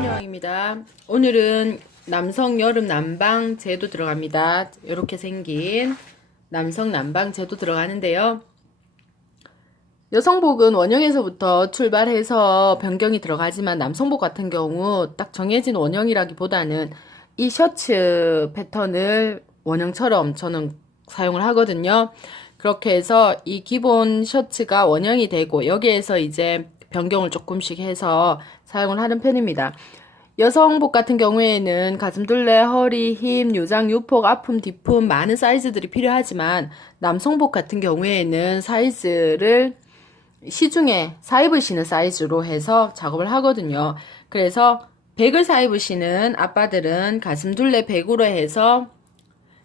여행입니다. 오늘은 남성 여름 난방 제도 들어갑니다. 이렇게 생긴 남성 난방 제도 들어가는데요. 여성복은 원형에서부터 출발해서 변경이 들어가지만 남성복 같은 경우 딱 정해진 원형이라기보다는 이 셔츠 패턴을 원형처럼 저는 사용을 하거든요. 그렇게 해서 이 기본 셔츠가 원형이 되고 여기에서 이제 변경을 조금씩 해서 사용을 하는 편입니다. 여성복 같은 경우에는 가슴둘레, 허리, 힙, 요장, 유폭, 앞품, 뒤품 많은 사이즈들이 필요하지만 남성복 같은 경우에는 사이즈를 시중에 사입으시는 사이즈로 해서 작업을 하거든요. 그래서 100을 사입으시는 아빠들은 가슴둘레 100으로 해서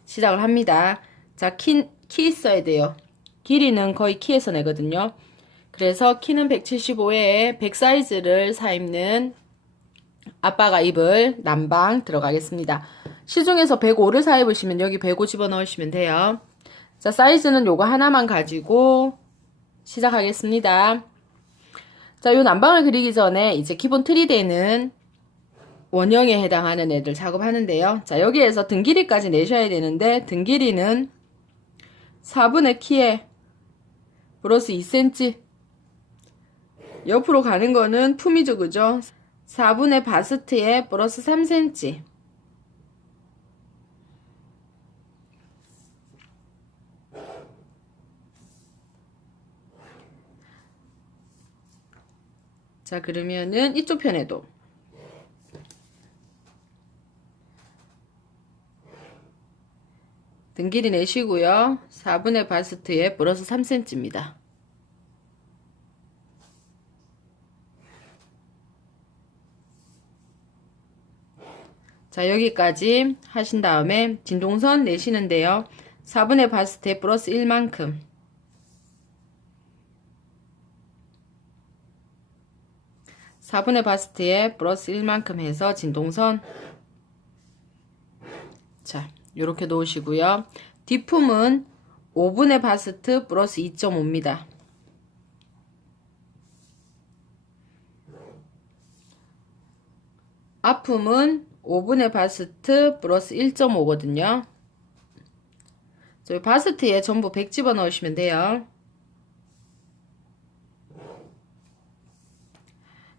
시작을 합니다. 자, 키 있어야 돼요. 길이는 거의 키에서 내거든요. 그래서 키는 175에 100 사이즈를 사입는 아빠가 입을 난방 들어가겠습니다. 시중에서 105를 사입으시면 여기 105 집어넣으시면 돼요. 자, 사이즈는 요거 하나만 가지고 시작하겠습니다. 자, 요 난방을 그리기 전에 이제 기본 틀이 되는 원형에 해당하는 애들 작업하는데요. 자, 여기에서 등 길이까지 내셔야 되는데 등 길이는 4분의 키에 플러스 2cm 옆으로 가는 거는 품이죠, 그죠? 4분의 바스트에 플러스 3cm 자, 그러면은 이쪽 편에도 등 길이 내시고요. 4분의 바스트에 플러스 3cm입니다. 자, 여기까지 하신 다음에 진동선 내시는데요. 4분의 바스트에 플러스 1만큼 4분의 바스트에 플러스 1만큼 해서 진동선 자, 요렇게 놓으시고요. 뒷품은 5분의 바스트 플러스 2.5입니다. 앞품은 5분의 바스트 플러스 1.5거든요. 저희 바스트에 전부 100 집어넣으시면 돼요.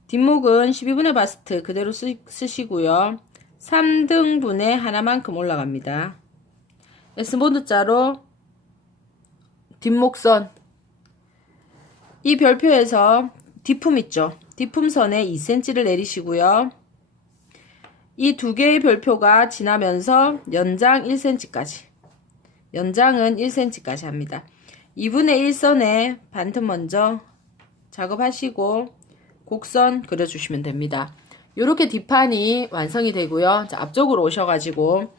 뒷목은 12분의 바스트 그대로 쓰시고요. 3등분의 하나만큼 올라갑니다. S본드자로 뒷목선 이 별표에서 뒷품 있죠. 뒷품선에 2cm를 내리시고요. 이 두 개의 별표가 지나면서 연장 1cm까지 연장은 1cm까지 합니다. 2분의 1선에 반틈 먼저 작업하시고 곡선 그려주시면 됩니다. 이렇게 뒷판이 완성이 되고요. 자, 앞쪽으로 오셔가지고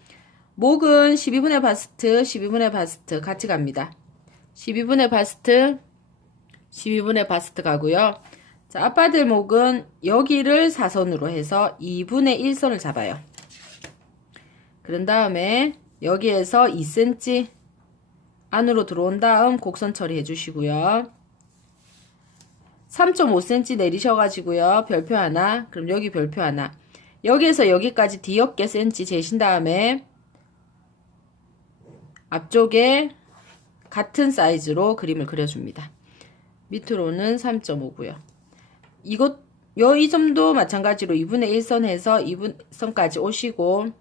목은 12분의 바스트 12분의 바스트 같이 갑니다. 12분의 바스트 12분의 바스트 가고요. 자, 아빠들 목은 여기를 사선으로 해서 2분의 1선을 잡아요. 그런 다음에 여기에서 2cm 안으로 들어온 다음 곡선 처리해 주시고요. 3.5cm 내리셔가지고요. 별표 하나, 그럼 여기 별표 하나. 여기에서 여기까지 뒤어깨 cm 재신 다음에 앞쪽에 같은 사이즈로 그림을 그려줍니다. 밑으로는 3.5고요. 이 점도 마찬가지로 2분의 1선 해서 2분선까지 오시고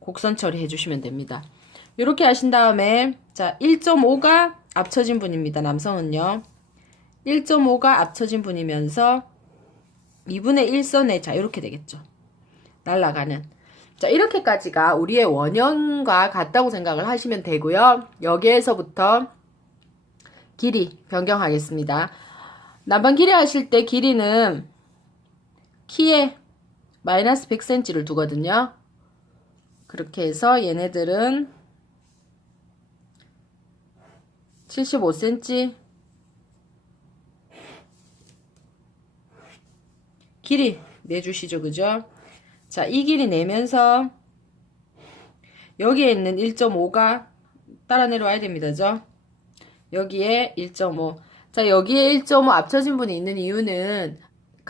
곡선 처리해 주시면 됩니다. 이렇게 하신 다음에 자, 1.5가 앞쳐진 분입니다. 남성은요. 1.5가 앞쳐진 분이면서 2분의 1선에 자, 이렇게 되겠죠. 날아가는. 자, 이렇게까지가 우리의 원형과 같다고 생각을 하시면 되고요. 여기에서부터 길이 변경하겠습니다. 난방 길이 하실 때 길이는 키에 마이너스 100cm를 두거든요. 그렇게 해서 얘네들은 75cm 길이 내주시죠, 그죠? 자, 이 길이 내면서 여기에 있는 1.5가 따라 내려와야 됩니다, 그죠? 여기에 1.5. 자, 여기에 1.5 앞쳐진 분이 있는 이유는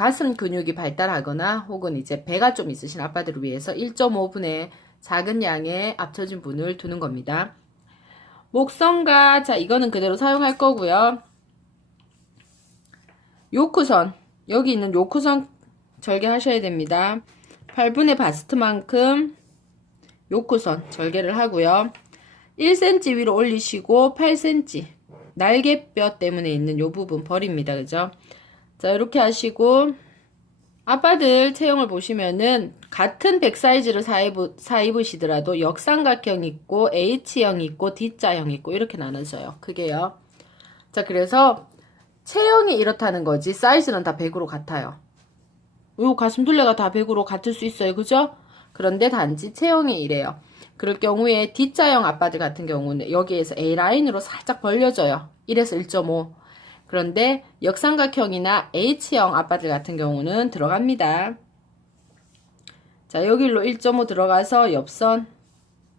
가슴 근육이 발달하거나 혹은 이제 배가 좀 있으신 아빠들을 위해서 1.5분의 작은 양의 앞처진 분을 두는 겁니다. 목선과 자 이거는 그대로 사용할 거고요. 요크선 여기 있는 요크선 절개하셔야 됩니다. 8분의 바스트만큼 요크선 절개를 하고요. 1cm 위로 올리시고 8cm 날개뼈 때문에 있는 요 부분 버립니다. 그죠? 자 이렇게 하시고 아빠들 체형을 보시면은 같은 백 사이즈를 사 입으시더라도 역삼각형 있고 H형 있고 D자형 있고 이렇게 나눠져요. 크게요. 자 그래서 체형이 이렇다는 거지 사이즈는 다 100으로 같아요. 요 가슴둘레가 다 100으로 같을 수 있어요. 그죠? 그런데 단지 체형이 이래요. 그럴 경우에 D자형 아빠들 같은 경우는 여기에서 A라인으로 살짝 벌려져요. 1에서 1.5. 그런데 역삼각형이나 H형 아빠들 같은 경우는 들어갑니다. 자, 여기로 1.5 들어가서 옆선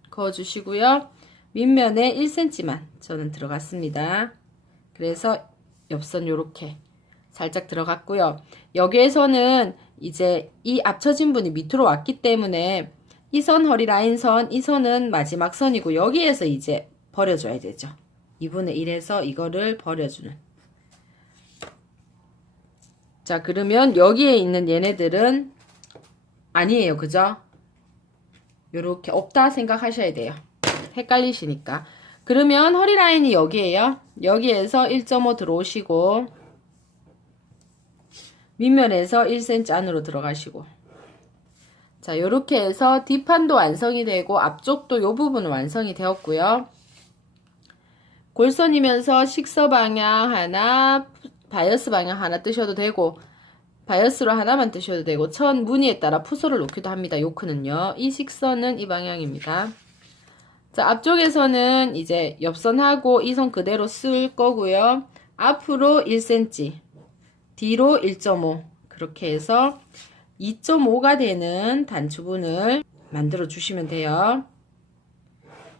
그어주시고요. 밑면에 1cm만 저는 들어갔습니다. 그래서 옆선 요렇게 살짝 들어갔고요. 여기에서는 이제 이 앞처진 분이 밑으로 왔기 때문에 이 선 허리 라인 선, 이 선은 마지막 선이고 여기에서 이제 버려줘야 되죠. 2분의 1에서 이거를 버려주는. 자 그러면 여기에 있는 얘네들은 아니에요. 그죠? 요렇게 없다 생각하셔야 돼요. 헷갈리시니까. 그러면 허리 라인이 여기에요. 여기에서 1.5 들어오시고 밑면에서 1cm 안으로 들어가시고 자 요렇게 해서 뒷판도 완성이 되고 앞쪽도 요 부분은 완성이 되었고요. 골선이면서 식서 방향 하나 바이어스 방향 하나 뜨셔도 되고 바이어스로 하나만 뜨셔도 되고 천 무늬에 따라 푸소를 놓기도 합니다. 요크는요. 이 식선은 이 방향입니다. 자 앞쪽에서는 이제 옆선하고 이 선 그대로 쓸 거고요. 앞으로 1cm 뒤로 1.5 그렇게 해서 2.5가 되는 단추분을 만들어 주시면 돼요.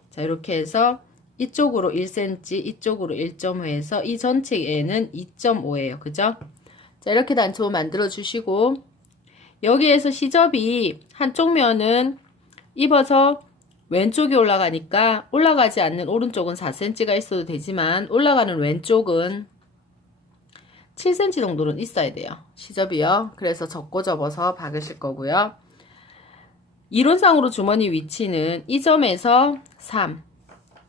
자 이렇게 해서 이쪽으로 1cm 이쪽으로 1.5 해서 이 전체에는 2.5예요. 그죠? 자 이렇게 단추분 만들어 주시고 여기에서 시접이 한쪽 면은 입어서 왼쪽이 올라가니까 올라가지 않는 오른쪽은 4cm가 있어도 되지만 올라가는 왼쪽은 7cm 정도는 있어야 돼요. 시접이요. 그래서 접고 접어서 박으실 거고요. 이론상으로 주머니 위치는 이 점에서 3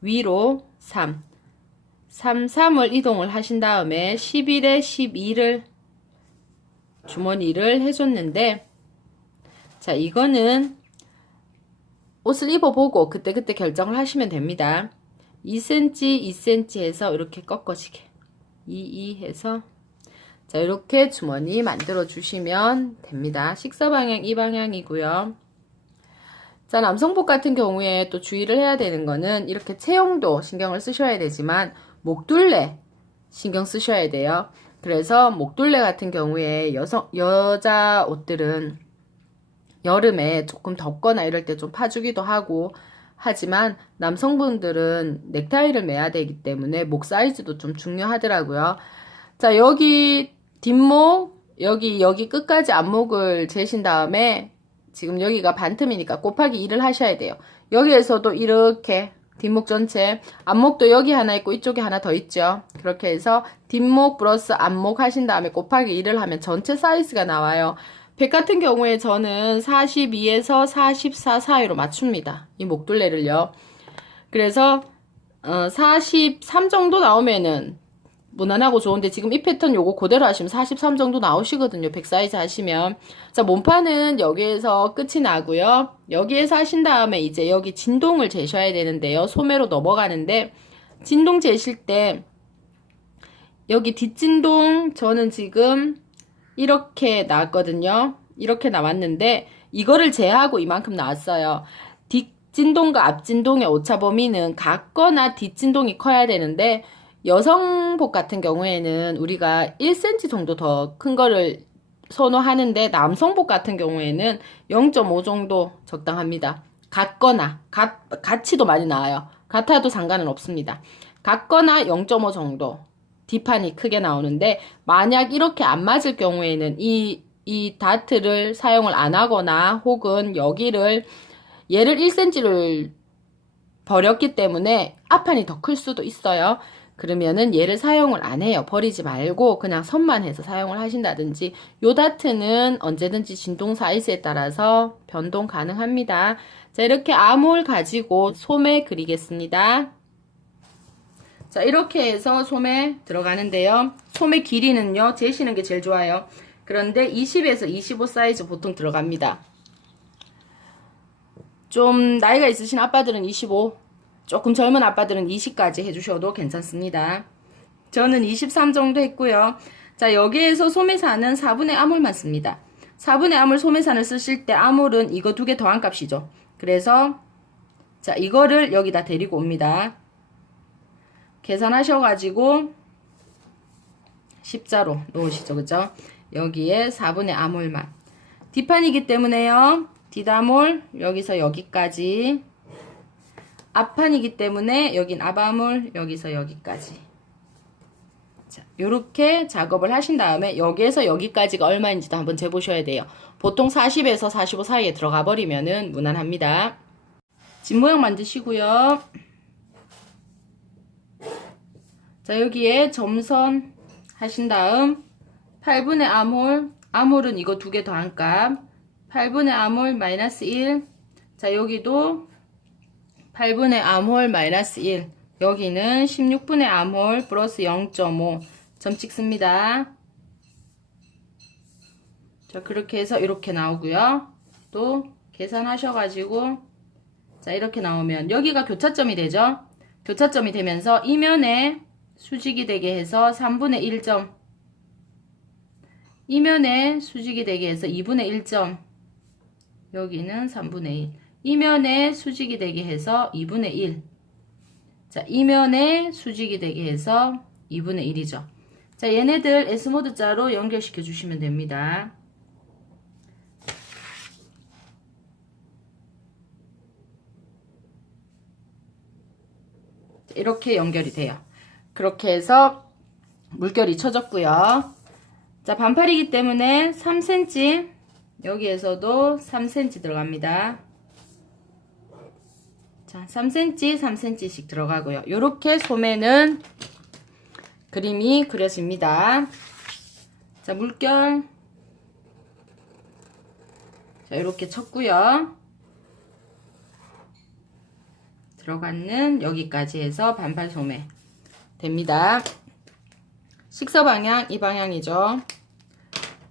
위로 3 3을 이동을 하신 다음에 11에 12를 주머니를 해줬는데 자 이거는 옷을 입어보고 그때그때 결정을 하시면 됩니다. 2cm 2cm 해서 이렇게 꺾어지게 2 해서 자 이렇게 주머니 만들어 주시면 됩니다. 식사 방향 이 방향이고요. 자 남성복 같은 경우에 또 주의를 해야 되는 거는 이렇게 체형도 신경을 쓰셔야 되지만 목둘레 신경 쓰셔야 돼요. 그래서 목둘레 같은 경우에 여자 옷들은 여름에 조금 덥거나 이럴 때 좀 파주기도 하고 하지만 남성분들은 넥타이를 매야 되기 때문에 목 사이즈도 좀 중요하더라고요. 자 여기 뒷목 여기 끝까지 앞목을 재신 다음에 지금 여기가 반틈이니까 곱하기 2를 하셔야 돼요. 여기에서도 이렇게 뒷목 전체 앞목도 여기 하나 있고 이쪽에 하나 더 있죠. 그렇게 해서 뒷목 플러스 앞목 하신 다음에 곱하기 2를 하면 전체 사이즈가 나와요. 백 같은 경우에 저는 42에서 44 사이로 맞춥니다. 이 목둘레를요. 그래서 43 정도 나오면은 무난하고 좋은데 지금 이 패턴 요거 그대로 하시면 43 정도 나오시거든요. 100 사이즈 하시면. 자 몸판은 여기에서 끝이 나고요. 여기에서 하신 다음에 이제 여기 진동을 재셔야 되는데요. 소매로 넘어가는데 진동 재실 때 여기 뒷진동 저는 지금 이렇게 나왔거든요. 이렇게 나왔는데 이거를 제하고 이만큼 나왔어요. 뒷진동과 앞진동의 오차 범위는 같거나 뒷진동이 커야 되는데 여성복 같은 경우에는 우리가 1cm 정도 더 큰 거를 선호하는데 남성복 같은 경우에는 0.5 정도 적당합니다. 같거나 같이도 많이 나와요. 같아도 상관은 없습니다. 같거나 0.5 정도 뒷판이 크게 나오는데, 만약 이렇게 안 맞을 경우에는 이 다트를 사용을 안 하거나 혹은 여기를 얘를 1cm를 버렸기 때문에 앞판이 더 클 수도 있어요. 그러면은 얘를 사용을 안 해요. 버리지 말고 그냥 선만 해서 사용을 하신다든지, 요 다트는 언제든지 진동 사이즈에 따라서 변동 가능합니다. 자, 이렇게 암홀 가지고 소매 그리겠습니다. 자, 이렇게 해서 소매 들어가는데요. 소매 길이는요, 재시는 게 제일 좋아요. 그런데 20에서 25 사이즈 보통 들어갑니다. 좀 나이가 있으신 아빠들은 25, 조금 젊은 아빠들은 20까지 해주셔도 괜찮습니다. 저는 23 정도 했고요. 자, 여기에서 소매산은 4분의 암홀만 씁니다. 4분의 암홀 소매산을 쓰실 때 암홀은 이거 두 개 더한 값이죠. 그래서 자, 이거를 여기다 데리고 옵니다. 계산하셔가지고 십자로 놓으시죠. 그죠? 여기에 4분의 암홀만. 뒷판이기 때문에요. 뒷암홀 여기서 여기까지. 앞판이기 때문에 여긴 앞암홀 여기서 여기까지. 자, 요렇게 작업을 하신 다음에 여기에서 여기까지가 얼마인지도 한번 재보셔야 돼요. 보통 40에서 45 사이에 들어가 버리면은 무난합니다. 집 모양 만드시고요. 자, 여기에 점선 하신 다음 8분의 암홀, 암홀은 이거 두 개 더한 값, 8분의 암홀 마이너스 1. 자, 여기도 8분의 암홀 마이너스 1. 여기는 16분의 암홀 플러스 0.5 점 찍습니다. 자, 그렇게 해서 이렇게 나오고요. 또 계산하셔가지고 자, 이렇게 나오면 여기가 교차점이 되죠. 교차점이 되면서 이면에 수직이 되게 해서 3분의 1점, 이면에 수직이 되게 해서 2분의 1점, 여기는 3분의 1, 이면에 수직이 되게 해서 2분의 1. 자, 이면에 수직이 되게 해서 2분의 1이죠. 자, 얘네들 S모드 자로 연결시켜 주시면 됩니다. 이렇게 연결이 돼요. 그렇게 해서 물결이 쳐졌고요. 자, 반팔이기 때문에 3cm, 여기에서도 3cm 들어갑니다. 자, 3cm, 3cm씩 들어가고요. 요렇게 소매는 그림이 그려집니다. 자, 물결. 자, 요렇게 쳤고요. 들어가는 여기까지 해서 반팔 소매 됩니다. 식서 방향 이 방향이죠.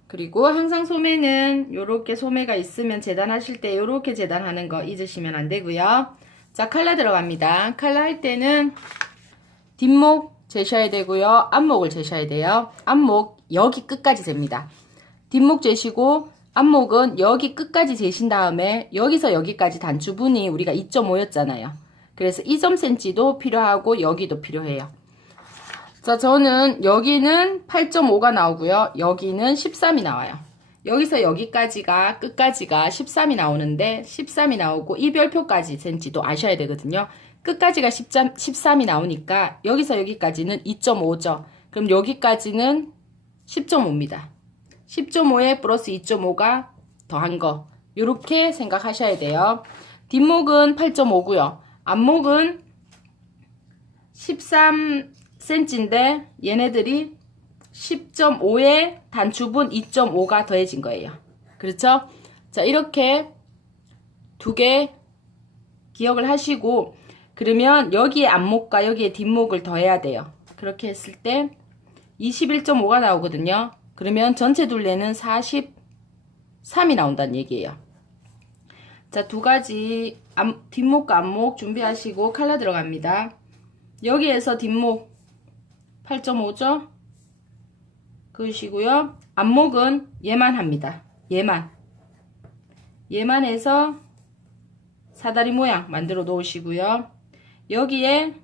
그리고 항상 소매는 요렇게 소매가 있으면 재단하실 때 요렇게 재단하는 거 잊으시면 안 되고요. 자, 칼라 들어갑니다. 칼라 할 때는 뒷목 재셔야 되고요. 앞목을 재셔야 돼요. 앞목 여기 끝까지 잽니다. 뒷목 재시고 앞목은 여기 끝까지 재신 다음에 여기서 여기까지 단추분이 우리가 2.5였잖아요. 그래서 2cm도 필요하고 여기도 필요해요. 자, 저는 여기는 8.5가 나오고요. 여기는 13이 나와요. 여기서 여기까지가 끝까지가 13이 나오는데 13이 나오고 이 별표까지 센치도 아셔야 되거든요. 끝까지가 13이 나오니까 여기서 여기까지는 2.5죠. 그럼 여기까지는 10.5입니다. 10.5에 플러스 2.5가 더한 거. 이렇게 생각하셔야 돼요. 뒷목은 8.5고요. 앞목은 13cm인데 얘네들이 10.5에 단추분 2.5가 더해진 거예요. 그렇죠? 자, 이렇게 두 개 기억을 하시고, 그러면 여기에 앞목과 여기에 뒷목을 더해야 돼요. 그렇게 했을 때 21.5가 나오거든요. 그러면 전체 둘레는 43이 나온다는 얘기예요. 자, 두 가지 뒷목과 앞목 준비하시고 칼라 들어갑니다. 여기에서 뒷목 8.5죠? 그으시고요. 앞목은 얘만 합니다. 얘만 해서 사다리 모양 만들어 놓으시고요. 여기에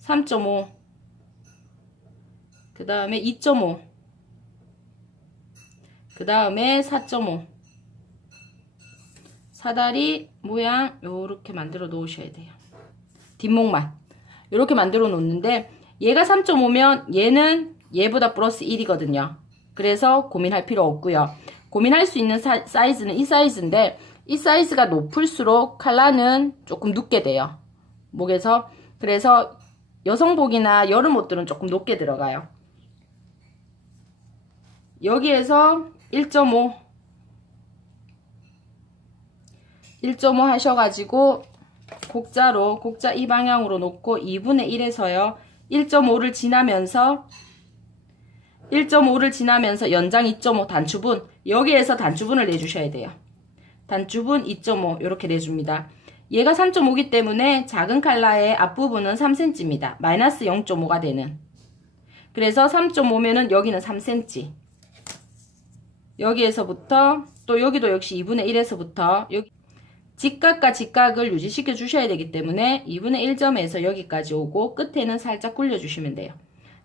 3.5, 그 다음에 2.5, 그 다음에 4.5, 사다리 모양 요렇게 만들어 놓으셔야 돼요. 뒷목만 요렇게 만들어 놓는데 얘가 3.5면 얘는 얘보다 플러스 1이거든요. 그래서 고민할 필요 없고요. 고민할 수 있는 사이즈는 이 사이즈인데 이 사이즈가 높을수록 칼라는 조금 눕게 돼요. 목에서. 그래서 여성복이나 여름 옷들은 조금 높게 들어가요. 여기에서 1.5 하셔가지고 곡자 이 방향으로 놓고 2분의 1에서요 1.5를 지나면서 연장 2.5 단추분, 여기에서 단추분을 내주셔야 돼요. 단추분 2.5 이렇게 내줍니다. 얘가 3.5기 때문에 작은 칼라의 앞부분은 3cm입니다. 마이너스 0.5가 되는. 그래서 3.5면은 여기는 3cm. 여기에서부터 또 여기도 역시 2분의 1에서부터 여기 직각과 직각을 유지시켜 주셔야 되기 때문에 2분의 1점에서 여기까지 오고 끝에는 살짝 굴려 주시면 돼요.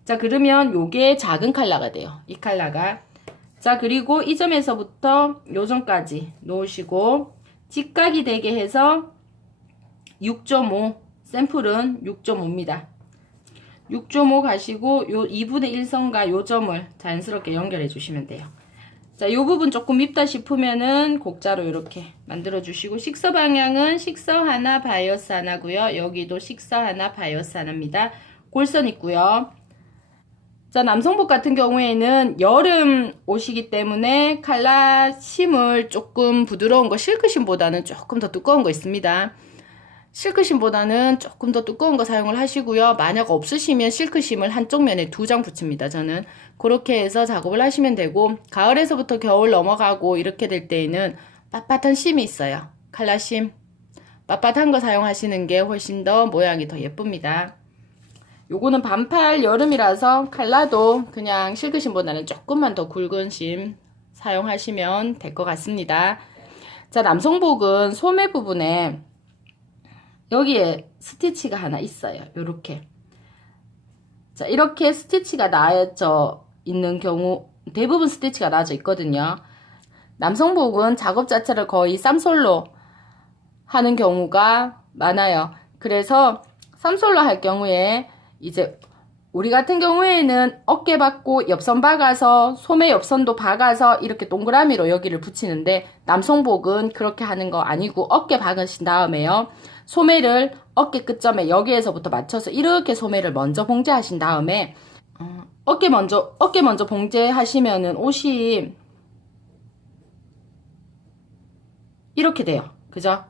자, 그러면 요게 작은 칼라가 돼요. 이 칼라가. 자, 그리고 이 점에서부터 요 점까지 놓으시고 직각이 되게 해서 6.5, 샘플은 6.5입니다. 6.5 가시고 요 2분의 1선과 요 점을 자연스럽게 연결해 주시면 돼요. 자, 요 부분 조금 밉다 싶으면은 곡자로 이렇게 만들어 주시고, 식서 방향은 식서 하나, 바이어스 하나고요. 여기도 식서 하나, 바이어스 하나입니다. 골선 있고요. 자, 남성복 같은 경우에는 여름 옷이기 때문에 칼라 심을 조금 부드러운 거, 실크심보다는 조금 더 두꺼운 거 있습니다. 실크심보다는 조금 더 두꺼운 거 사용을 하시고요. 만약 없으시면 실크심을 한쪽 면에 2장 붙입니다. 저는 그렇게 해서 작업을 하시면 되고, 가을에서부터 겨울 넘어가고 이렇게 될 때에는 빳빳한 심이 있어요. 칼라심 빳빳한 거 사용하시는 게 훨씬 더 모양이 더 예쁩니다. 요거는 반팔 여름이라서 칼라도 그냥 실크심보다는 조금만 더 굵은 심 사용하시면 될 것 같습니다. 자, 남성복은 소매 부분에 여기에 스티치가 하나 있어요. 요렇게. 자, 이렇게 스티치가 나져 있는 경우, 대부분 스티치가 나져 있거든요. 남성복은 작업 자체를 거의 쌈솔로 하는 경우가 많아요. 그래서 쌈솔로 할 경우에 이제 우리 같은 경우에는 어깨 받고 옆선 박아서 소매 옆선도 박아서 이렇게 동그라미로 여기를 붙이는데, 남성복은 그렇게 하는 거 아니고 어깨 박으신 다음에요, 소매를 어깨 끝점에 여기에서부터 맞춰서 이렇게 소매를 먼저 봉제하신 다음에 어깨 먼저 봉제하시면은 옷이 이렇게 돼요. 그죠?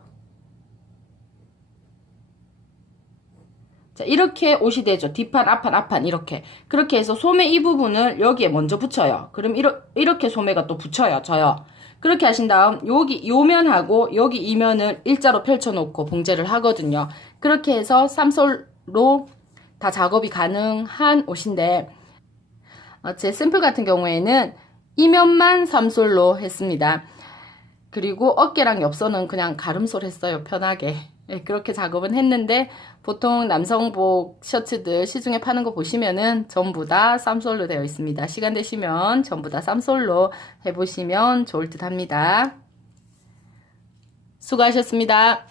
자, 이렇게 옷이 되죠. 뒷판, 앞판 이렇게. 그렇게 해서 소매 이 부분을 여기에 먼저 붙여요. 그럼 이렇게 소매가 또 붙여요. 저요. 그렇게 하신 다음 여기 요 면하고 여기 이 면을 일자로 펼쳐놓고 봉제를 하거든요. 그렇게 해서 쌈솔로 다 작업이 가능한 옷인데, 제 샘플 같은 경우에는 이 면만 쌈솔로 했습니다. 그리고 어깨랑 옆선은 그냥 가름솔 했어요. 편하게. 네, 그렇게 작업은 했는데, 보통 남성복 셔츠들 시중에 파는 거 보시면은 전부 다 쌈솔로 되어 있습니다. 시간 되시면 전부 다 쌈솔로 해보시면 좋을 듯 합니다. 수고하셨습니다.